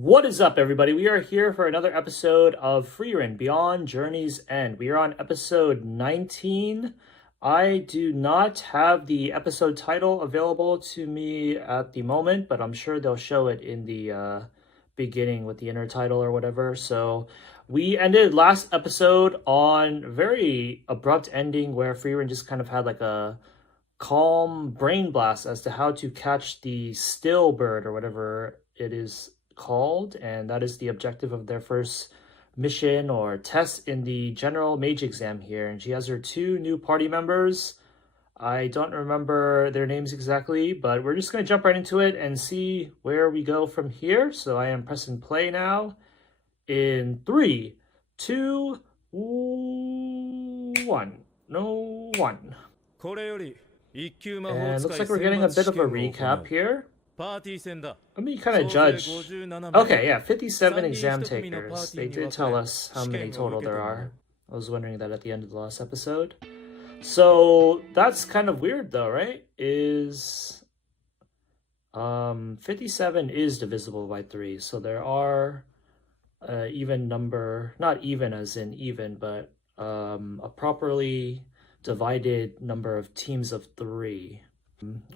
What is up, everybody? We are here for another episode of FRIEREN Beyond Journey's End. We are on episode 19. I do not have the episode title available to me at the moment, but I'm sure they'll show it in the beginning with the inner title or whatever. So we ended last episode on a very abrupt ending where FRIEREN just kind of had like a calm brain blast as to how to catch the still bird or whatever it is called, and that is the objective of their first mission or test in the general mage exam here. And she has her two new party members. I don't remember their names exactly, but we're just going to jump right into it and see where we go from here. So I am pressing play now in 3, 2, 1. No one. And it looks like we're getting a bit of a recap here. Let me kind of judge. Okay, yeah, 57 exam takers. They did tell us how many total there are. I was wondering that at the end of the last episode. So that's kind of weird though, right? 57 is divisible by 3. So there are even number, not even as in even, but a properly divided number of teams of 3.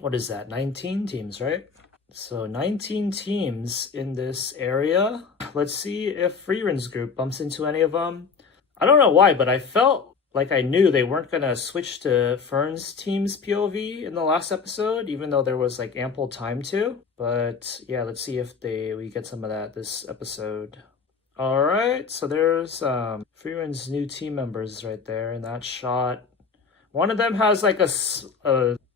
What is that? 19 teams, right? So 19 teams in this area. Let's see if FRIEREN's group bumps into any of them. I don't know why, but I felt like I knew they weren't going to switch to Fern's team's POV in the last episode, even though there was like ample time to. But yeah, let's see if we get some of that this episode. All right, so there's FRIEREN's new team members right there in that shot. One of them has like a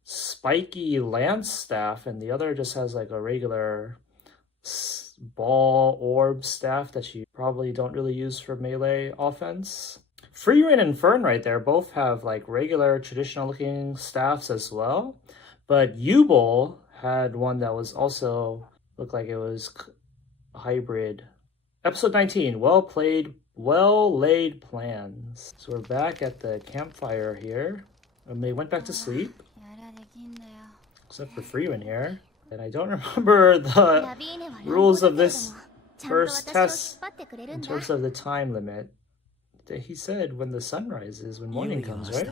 spiky lance staff, and the other just has like a regular ball orb staff that you probably don't really use for melee offense. FRIEREN and Fern right there both have like regular traditional looking staffs as well, but Yubel had one that was also looked like it was hybrid. Episode 19, well played, well laid plans. So we're back at the campfire here, and they went back to sleep. Except for FRIEREN here. And I don't remember the rules of this first test in terms of the time limit. He said when the sun rises, when morning comes, right?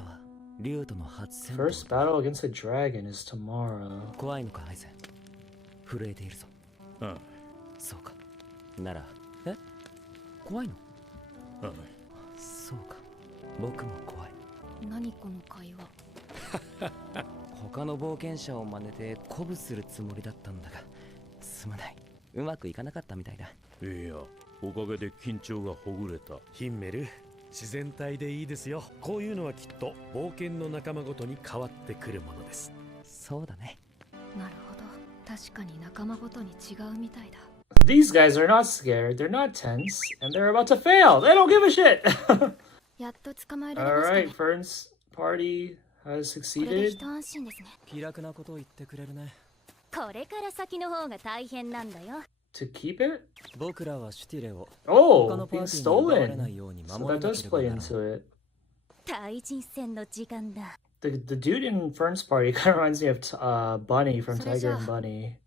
First battle against a dragon is tomorrow. These guys are not scared, they're not tense, and they're about to fail. They don't give a shit. Alright, Fern's party has succeeded. To keep it? Oh, being stolen. So that does play into it. The dude in Fern's party kind of reminds me of Bunny from Tiger and Bunny.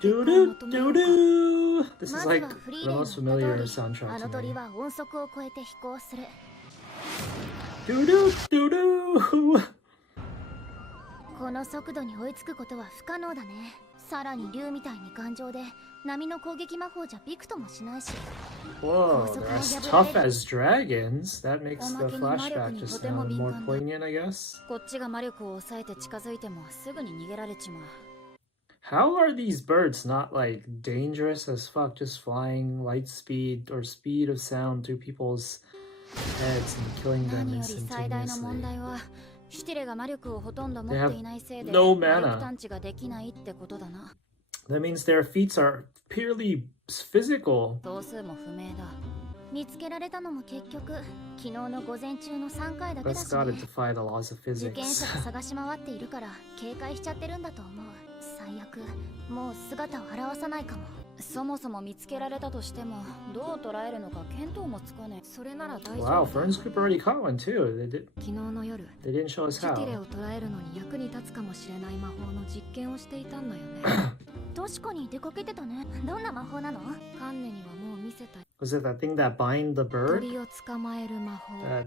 Doo-doo, doo-doo. This is like the most familiar soundtrack to me. Doo-doo, doo-doo. Whoa, they're as tough as dragons. That makes the flashback just sound more poignant, I guess. How are these birds not like dangerous as fuck, just flying light speed or speed of sound through people's heads and killing them instantaneously? They have no mana. That means their feats are purely physical. That's gotta defy the laws of physics. Wow, Fern's group already caught one too. They didn't show us how. 確かに出かけてたね。どんな魔法なの？カンネにはもう見せた。Was it that thing that bind the bird 鳥を捕まえる魔法。that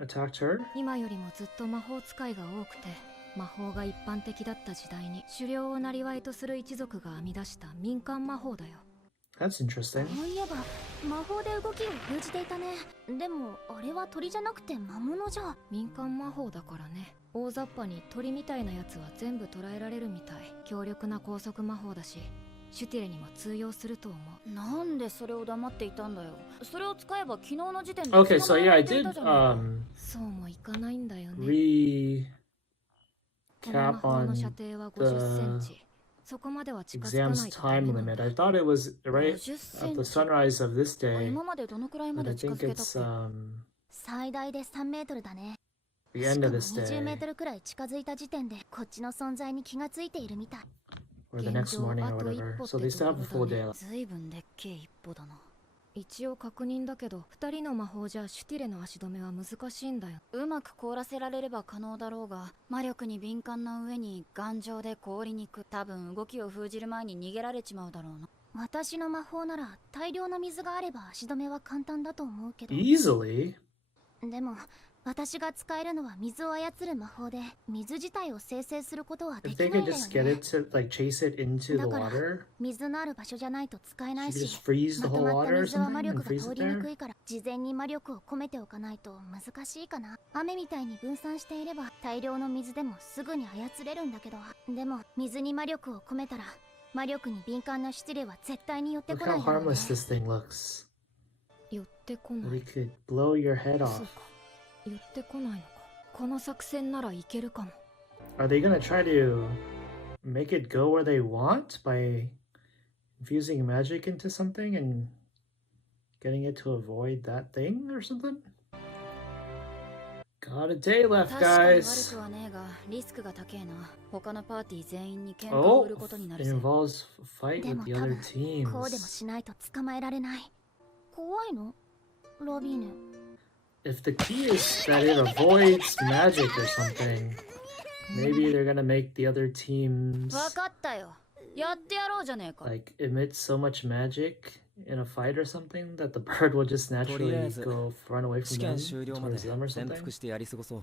attacked her? 今よりもずっと魔法使いが多くて、魔法が一般的だった時代に狩猟を生りとする一族が編み出した民間魔法だよ。That's interesting. そういえば魔法で動きを封じていたね。でもあれは鳥じゃなくて魔物じゃ。民間魔法だからね。大雑把に鳥みたいなやつは全部捉えられるみたい。強力な高速魔法だし、シュティレにも通用すると思う。なんでそれを黙っていたんだよ。それを使えば昨日の時点で。Okay, so yeah, I did そうもいかないんだよね。recap この魔法 on の射程は50センチ。そこまでは近づか exam's ないとダメ time なんだ。 limit. I thought it was right 50 at セン the チ。 sunrise of this day, 今までどのくらいま but I で近づ think けたっ it's け？最大で3メートルだね。 the し end か of も this 20メー day トルくらい近づいた時点でこっちの存在に気がついているみたい。 or the next morning or whatever. So they still have a full day left. ずいぶんでっけえ一歩だな。一応確認だけど、2人の魔法じゃシュティレの足止めは難しいんだよ。うまく凍らせられれば可能だろうが、魔力に敏感な上に頑丈で凍りにく。多分動きを封じる前に逃げられちまうだろうな。私の魔法なら大量の水があれば足止めは簡単だと思うけど。 Easily? でも私が使えるのは水を操る魔法で、水自体を生成することはで If きな they いんだ could よ just get ね。 it to like chase it into the だから water, 水のある場所じゃないと使え she ない could し、 just freeze ま the と whole まった water or 水は something 魔 and 力が freeze 通 it りにく there. いから、事前に魔力を込めておかないと難しいかな。雨みたいに分散していれば大量の水でもすぐに操れるんだけど、でも水に魔力を込めたら魔力に敏感なシュティレは絶対に寄って Look こな how いだろうね。 harmless this thing looks. 寄ってこな We い。 could blow your head そう off. か、寄ってこないのか。この作戦ならいけるかも。 Are they gonna try to make it go where they want by infusing magic into something and getting it to avoid that thing or something? Got a day left, 確かに悪 guys. くはねえが、リスクが高えな。他のパーティー全員に喧嘩を Oh, 売ることにな it るぜ。 involves a fight で with も the 多 other 分こうでも teams. しないと捕まえられない。怖いの？ロビーヌ。 If the key is that it avoids magic or something, maybe they're gonna make the other teams わかったよ。やってやろうじゃねえか。 like emit so much magic in a fight or something that the bird will just naturally go run away 試 from 験 them 終了まで towards them or 潜 something. 伏してやり過ごそう。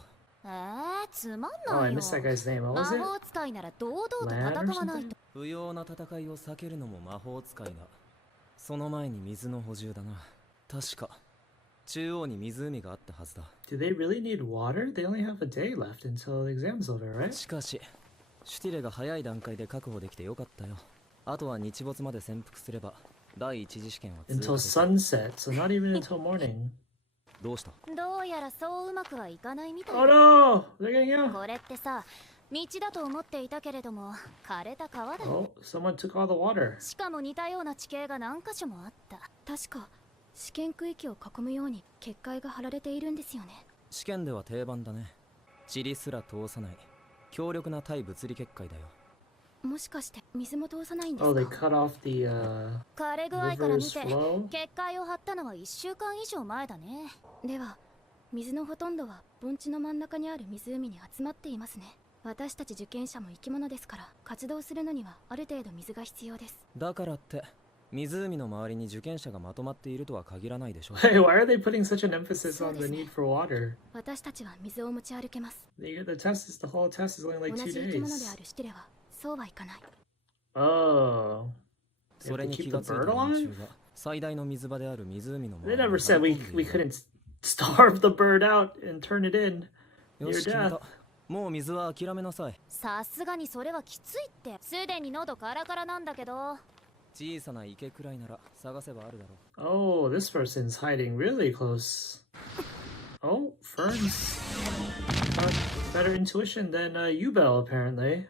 つまん Oh, な I いよ。 missed that guy's name. What 魔 was it? 法使いなら堂々と Lan 戦 or わない something? と。不要な戦いを避けるのも魔法使いだ。その前に水の補充だな。確か中央に湖があったはずだ。 Do they really need water? They only have a day left until the exam's over, right? しかしシュティレが早い段階で確保できてよかったよ。あとは日没まで潜伏すれば第一次試験は通過 Until できる。 sunset, so not even until morning. どうした？どうやらそううまくはいかないみたい Oh だ。 no! They're getting out! これってさ、道だと思っていたけれども枯れた川だよ。 Oh, someone took all the water. しかも似たような地形が何箇所もあった。確か試験区域を囲むように結界が張られているんですよね。試験では定番だね。塵すら通さない強力な対物理結界だよ。もしかして水も通さないんで Oh, す they か？ cut off the 枯れ具合から見 river's て flow. 結界を張ったのは1週間以上前だね。では水のほとんどは盆地の真ん中にある湖に集まっていますね。私たち受験者も生き物ですから、活動するのにはある程度水が必要です。だからって湖の周りに受験者がまとまっているとは限らないでしょ。 Hey, why are they putting such an emphasis on the そうですね。 need for water? 私たちは水を持ち歩けます。 The whole test is only 同 like 2じ生き物で days. あるシュティレはそうはいかない。 Oh. They そ have れ to に keep 気 the がついた bird 連 alive? 中が最大の水場である湖の They 周り never に said 張 we り込んで we いる。 couldn't starve the bird out and turn it in よ near し決め death. た。もう水は諦めなさい。さすがにそれはきついって。すでに喉カラカラなんだけど。小さな池くらいなら探せばあるだろう。 Oh, this person's hiding really close. Oh, Fern's got better intuition than Ubel, apparently.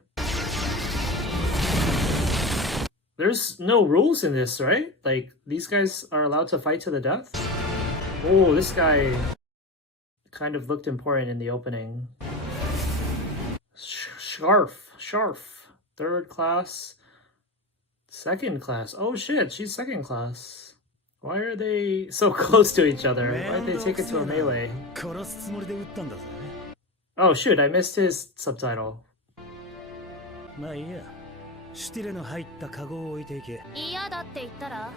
There's no rules in this, right? Like, these guys are allowed to fight to the death? Oh, this guy kind of looked important in the opening. Sharf. Third class. Second class. Oh shit, she's second class. Why are they so close to each other? Why'd they take it to a melee? 殺すつもりで撃ったんだぜ。 Oh shoot, I missed his subtitle. まあいいや。シュティレの入ったカゴを置いていけ。なら嫌だって言ったら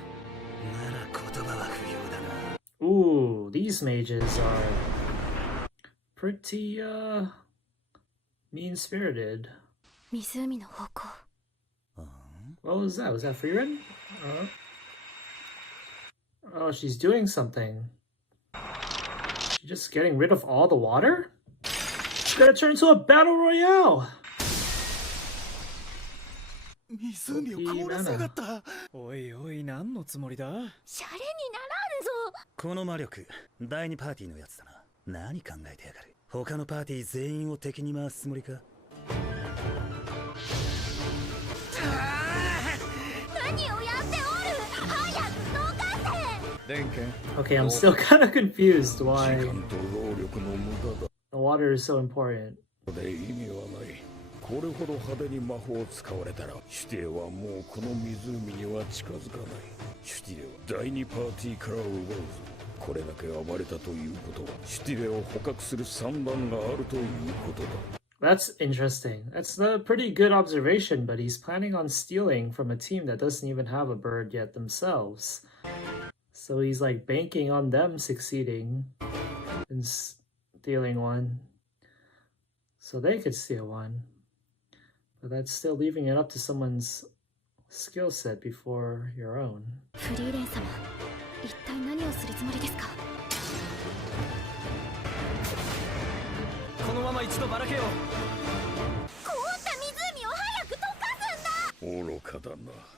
言葉は不要だな。 Ooh, these mages are pretty mean-spirited. 湖の方向 What was that? Was that FRIEREN? Oh, she's doing something. She's just getting rid of all the water? She's gonna turn into a battle royale! 湖を凍らせやがった。おいおい、何のつもりだ。シャレにならんぞ。この魔力、第二パーティーのやつだな。何考えてやがる。他のパーティー全員を敵に回すつもりか。何をやっておる。早くどかせ。デンケン。 Okay, I'm still kind of confused 時 why 間と労力の無駄だ。 the water is so important. で意味はない。これほど派手に魔法を使われたら、シュティレはもうこの湖には近づかない。シュティレは第二パーティーから奪うぞ。これだけ暴れたということは、シュティレを捕獲する算段があるということだ。 That's interesting. That's a pretty good observation, but he's planning on stealing from a team that doesn't even have a bird yet themselves. So he's like banking on them succeeding and stealing one. So they could steal one. But that's still leaving it up to someone's skill set before your own. フリーレン様、一体何をするつもりですか。このまま一度ばらけよう。凍った湖を早く溶かすんだ。愚かだな。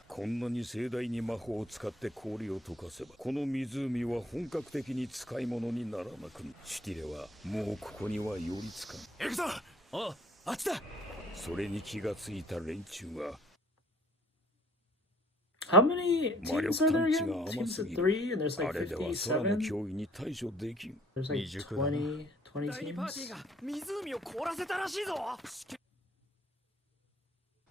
こんなに盛大に魔法を使って氷を溶かせば、この湖は本格的に使い物にならなくなる。シュティレはもうここには寄りつかん。行くぞ。あ、あっちだ。それに気がついた連中が How many teams are there again? 魔力探知が甘 Teams す of ぎる。 3 and there's あ like れでは空の 57? 脅威に対処できん。 There's like 未熟だな。 20 第二パーティ teams? ーが湖を凍らせたらしいぞ。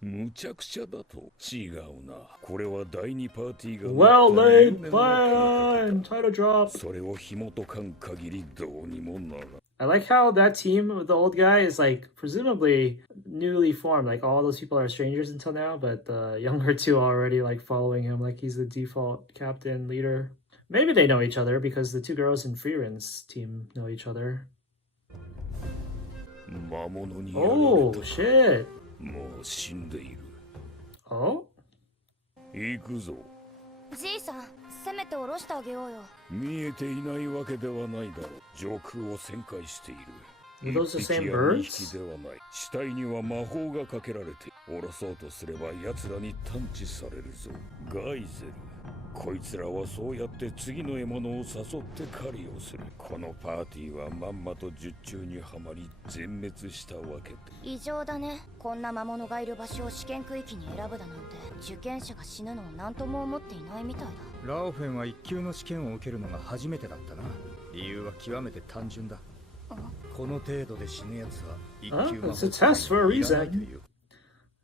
むちゃくちゃだと。違うな。これは第二パーティーが Well 持った laid 入念な計画 plan! だ。 Title drop! それを紐解かん限りどうにもならん。 I like how that team with the old guy is like presumably newly formed. Like all those people are strangers until now, but the younger two are already like following him like he's the default captain leader. Maybe they know each other because the two girls in FRIEREN's team know each other. 魔物にやられ Oh た。 shit! もう死んでいる。 Oh? 行くぞ。じいさん、せめて下ろしてあげようよ。見えていないわけではないだろう。上空を旋回している。 Are those the 一匹 same や birds? 二匹ではない。死体には魔法がかけられて、下ろそうとすれば奴らに探知されるぞ。ガイゼル。こいつらはそうやって次の獲物を誘って狩りをする。このパーティーはまんまと術中にはまり全滅したわけで。異常だね。こんな魔物がいる場所を試験区域に選ぶだなんて、受験者が死ぬのを何とも思っていないみたいだ。ラオフェンは一級の試験を受けるのが初めてだったな。理由は極めて単純だ。この程度で死ぬやつは一級魔 It's a 法 test for a 使いにいらないと reason. いう。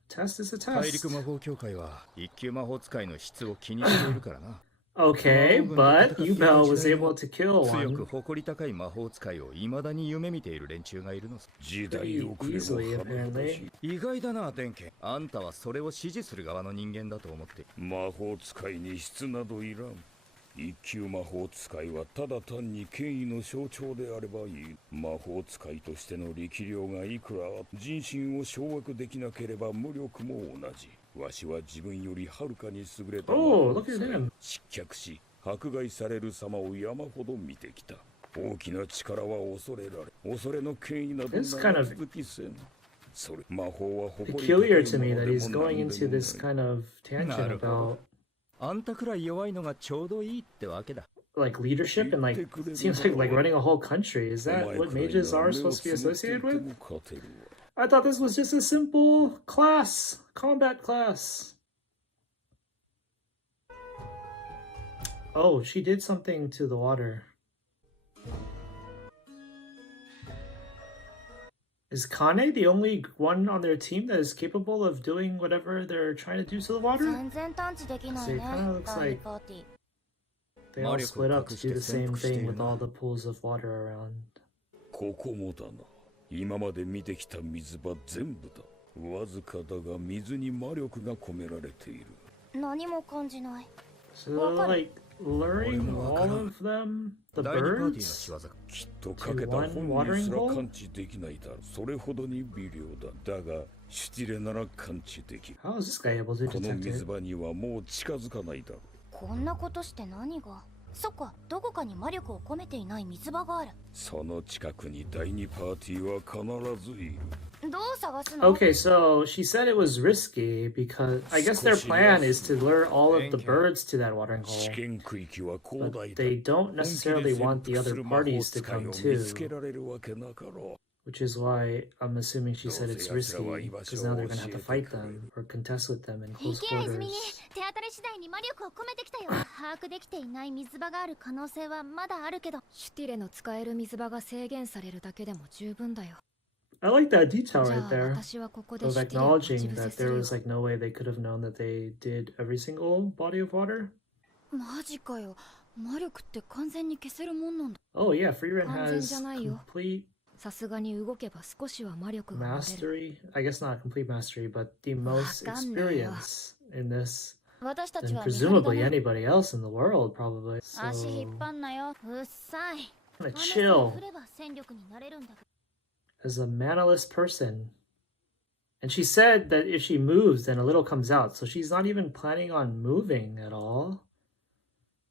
Test is a 大 test. 陸魔法協会は一級魔法使いの質を気にしているからな。 Okay, but Yubel was able to kill 強く one 誇り高い魔法使いを未だに夢見ている連中がいるのさ。時代遅れも easily, 甚だしい。 意外だな、デンケン。あんたはそれを支持する側の人間だと思って。魔法使いに質などいらん。一級魔法使いはただ単に権威の象徴であればいい。魔法使いとしての力量がいくら人心を掌握できなければ無力も同じ。わしは自分よりはるかに優れた魔 Oh, 法 look 使 at い him. 失脚し迫害される様を山ほど見てきた。大きな力は恐れられ、恐れの権威など It's 長 kind of 続きせん。それ魔法は誇り peculiar 高 to い me もの that で he's も going 何で into も this ない kind of tangent about あんたくらい弱いのがちょうどいいってわけだ。 like leadership and like seems like running a whole country. Is that what mages are supposed to be associated with? I thought this was just a simple class, combat class. Oh, she did something to the water. Is Kane the only one on their team that is capable of doing whatever they're trying to do to the water? 全然探知できないね。 See, it kinda looks 第二 like パーティー。 They all split up to do the same thing with all the pools of water around. ここもだな。今まで見てきた水場全部だ。わずかだが水に魔力が込められている。何も感じない。 So like luring all of them, the 第2パーティーの birds, 仕業か。きっとかけた本人すら感知できないだろう。それほどに微量だ。だがシュティレなら感知できる。 how is this guy able to この detect 水 it? 場にはもう近づかないだろう。こんなことして何が。そっか、どこかに魔力を込めていない水場がある。その近くに第2パーティーは必ずいる。どう探すの？ Okay, so she said it was risky because I guess their plan is to lure all of the birds to that watering 試 hole. 験区域は広 But 大だ。 they don't necessarily want the other parties to come 見つけ too, られるわけなかろう。 which is why I'm assuming she said it's risky because now they're gonna have to fight them or contest with them in 行 close け泉 quarters. 手当たり次第に魔力を込めてきたよ。把握できていない水場がある可能性はまだあるけど、シュティレの使える水場が制限されるだけでも十分だよ。 I like that detail じゃ right あ there 私はここで of シュティレを待ち acknowledging 伏せ that す there るよ。 was like no way they could have known that they did every single body of water. マジかよ。魔力って完全に消せるもんなんだ。 Oh yeah, FRIEREN 完全 has じゃないよ。 complete さすがに動けば少しは魔力が持てる。 mastery. I guess not complete mastery, but the most わかんねえよ。 experience in this 私たち than は見張りだ presumably ね。 anybody else in the world, probably. 足引っ So 張んなよ。うっさい。 I'm gonna マネさえ chill 振れば戦力になれるんだけど。 as a manaless person. And she said that if she moves, then a little comes out. So she's not even planning on moving at all.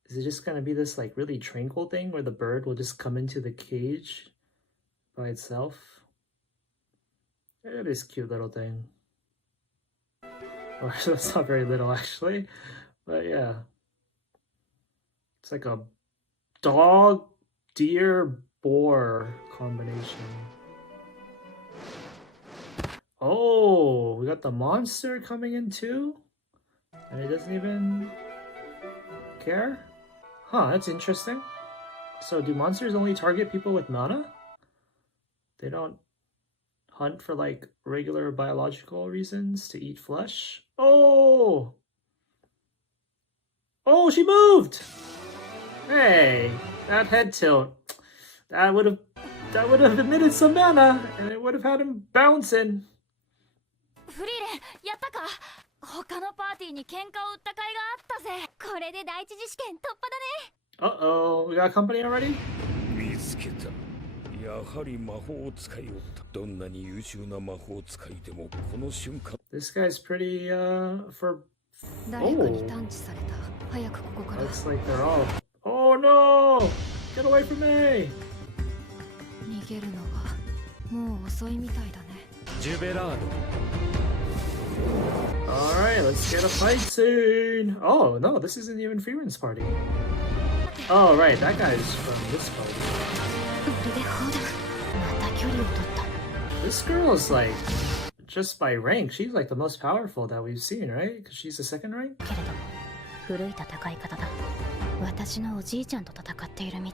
Is it just gonna be this like really tranquil thing where the bird will just come into the cage by itself? Look at this cute little thing. Well, that's not very little actually, but yeah. It's like a dog, deer, boar combination. Oh, we got the monster coming in too? And it doesn't even care? Huh, that's interesting. So do monsters only target people with mana? They don't hunt for like regular biological reasons to eat flesh? Oh! Oh, she moved! Hey, that head tilt. That would have emitted some mana and it would have had him bouncing. フリーレン、やったか？他のパーティーに喧嘩を売った甲斐があったぜ。これで第一次試験突破だね。 Uh-oh, we got company already? 見つけた。やはり魔法を使いおった。どんなに優秀な魔法使いでもこの瞬間。 This guy's pretty, for... 誰かに探知された。早くここから。 Looks like they're all... Oh no! Get away from me! 逃げるのがもう遅いみたいだね。ジュベラード Alright, let's get a fight scene! Oh, no, this isn't even FRIEREN's party. Oh, right, that guy's from this party. これで砲弾。また距離を取った。 This girl's like, just by rank, she's like the most powerful that we've seen, right? Because she's the second rank? けれども古い戦い方だ。私のおじいちゃんと戦っているみ。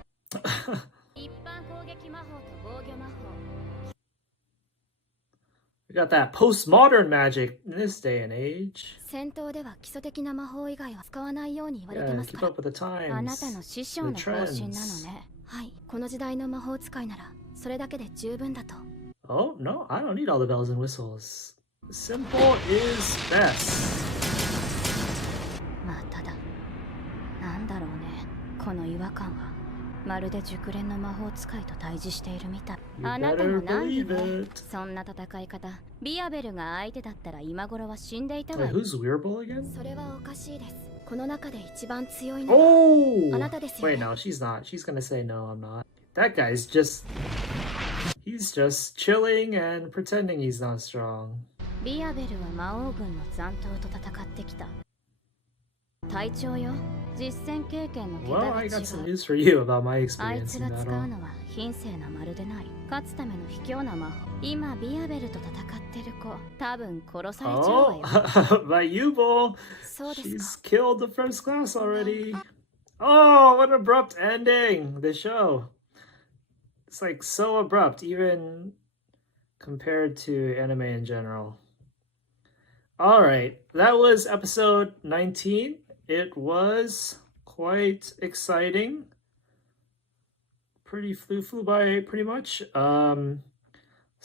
一般攻撃魔法と防御魔法。 We got that postmodern magic in this day and age. 戦闘では基礎的な魔法以外は使わないように言われて Yeah, ます keep から。 up with the あなたの times. 師匠の方針なのね。はい、この時代の魔法使いならそれだけで十分だと。 Oh, no, I don't need all the bells and whistles. Simple is best. まただ。なんだろうね。この違和感はまるで熟練の魔法使いと対峙しているみたい。 You あなたも better 難儀 believe ね。 it. そんな戦い方。ビアベルが相手だったら今頃は死んでいたわ Wait, よ。 who's Weirbull again? それはおかしいです。この中で一番強いのは Oh! あなたですよ Wait, ね。 no, she's not. She's gonna say no, I'm not. That guy's just... He's just chilling and pretending he's not strong. ビアベルは魔王軍の残党と戦ってきた。隊長よ。実戦経験の Well, 桁が I 違 got some う。 news for you about my あい experience つ in が使う battle. のは品性なまるでない。勝つための卑怯な魔法。今ビアベルと戦ってる子、多分殺されちゃうわ Oh, よ。 by you, Bull. そうです She's か。 killed the first class already. Oh, what an abrupt ending. The show. It's like so abrupt, even compared to anime in general. All right, that was episode 19. It was quite exciting. Flew by pretty much.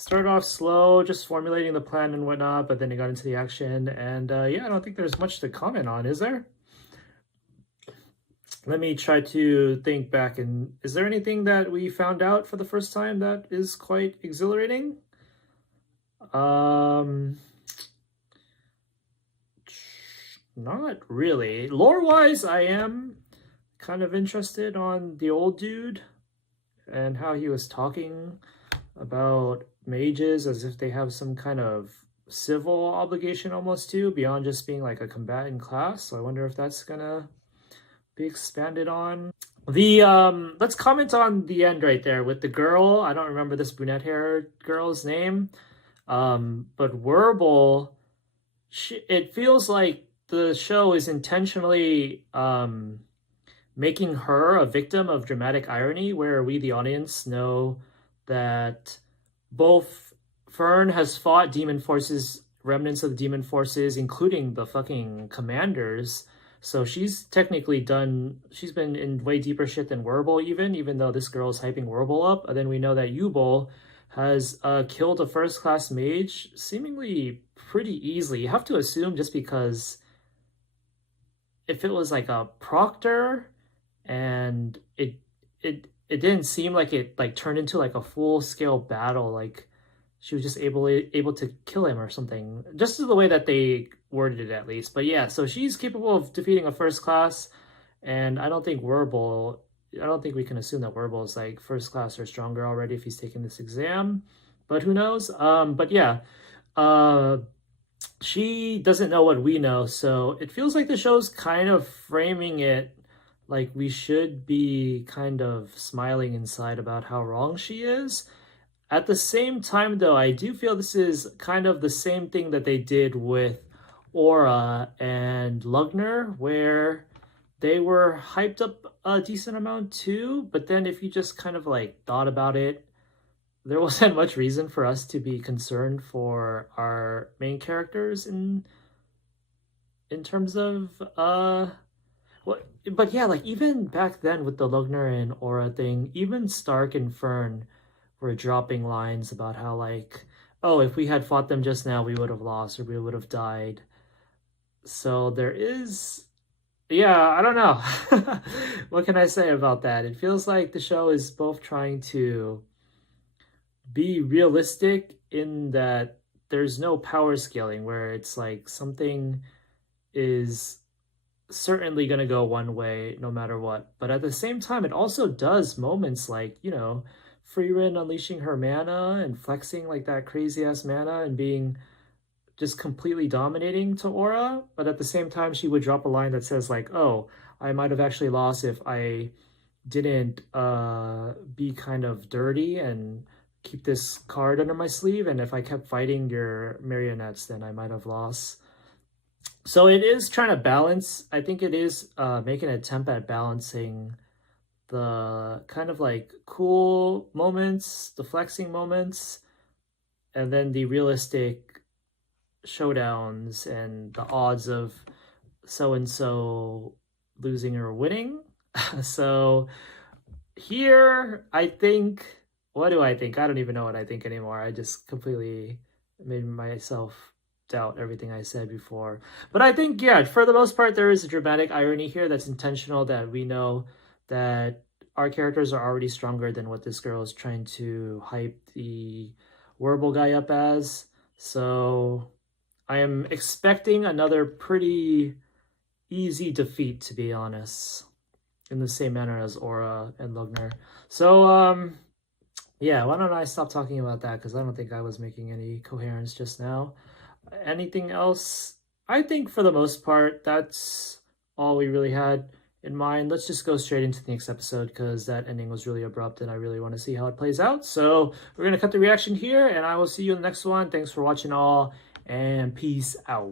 started off slow, just formulating the plan and whatnot, but then it got into the action. And yeah, I don't think there's much to comment on, is there? Let me try to think back. And is there anything that we found out for the first time that is quite exhilarating? Not really. Lore-wise, I am kind of interested on the old dude and how he was talking about mages as if they have some kind of civil obligation almost too, beyond just being like a combatant class. So I wonder if that's gonna be expanded on. The let's comment on the end right there with the girl. I don't remember this brunette hair girl's name, but Werble, it feels like the show is intentionally making her a victim of dramatic irony, where we, the audience, know that both Fern has fought demon forces, remnants of the demon forces, including the fucking commanders. So she's technically she's been in way deeper shit than Werble, even though this girl is hyping Werble up. And then we know that Yubel has killed a first-class mage seemingly pretty easily. You have to assume, just because if it was like a proctor and it didn't seem like it like turned into like a full-scale battle, like she was just able to kill him or something, just the way that they worded it at least. But yeah, so she's capable of defeating a first class, and I don't think we can assume that Werble is like first class or stronger already if he's taking this exam, but who knows. But yeah, she doesn't know what we know, so it feels like the show's kind of framing it like we should be kind of smiling inside about how wrong she is. At the same time, though, I do feel this is kind of the same thing that they did with Aura and Lugner, where they were hyped up a decent amount too, but then if you just kind of like thought about it, there wasn't much reason for us to be concerned for our main characters in terms of what. But yeah, like even back then with the Lugner and Aura thing, even Stark and Fern were dropping lines about how like, oh, if we had fought them just now, we would have lost or we would have died. So there is, yeah, I don't know. What can I say about that? It feels like the show is both trying to be realistic in that there's no power scaling where it's like something is certainly going to go one way no matter what. But at the same time, it also does moments like, you know, FRIEREN unleashing her mana and flexing like that crazy ass mana and being just completely dominating to Aura. But at the same time, she would drop a line that says like, oh, I might have actually lost if I didn't be kind of dirty and keep this card under my sleeve, and if I kept fighting your marionettes, then I might have lost. So it is trying to balance. I think it is making an attempt at balancing the kind of like cool moments, the flexing moments, and then the realistic showdowns and the odds of so-and-so losing or winning. So here, I think, what do I think? I don't even know what I think anymore. I just completely made myself doubt everything I said before. But I think, yeah, for the most part, there is a dramatic irony here that's intentional, that we know that our characters are already stronger than what this girl is trying to hype the Werble guy up as. So I am expecting another pretty easy defeat, to be honest, in the same manner as Aura and Lugner. So, yeah, why don't I stop talking about that, because I don't think I was making any coherence just now. Anything else? I think for the most part, that's all we really had in mind. Let's just go straight into the next episode, because that ending was really abrupt and I really want to see how it plays out. So we're going to cut the reaction here, and I will see you in the next one. Thanks for watching all, and peace out.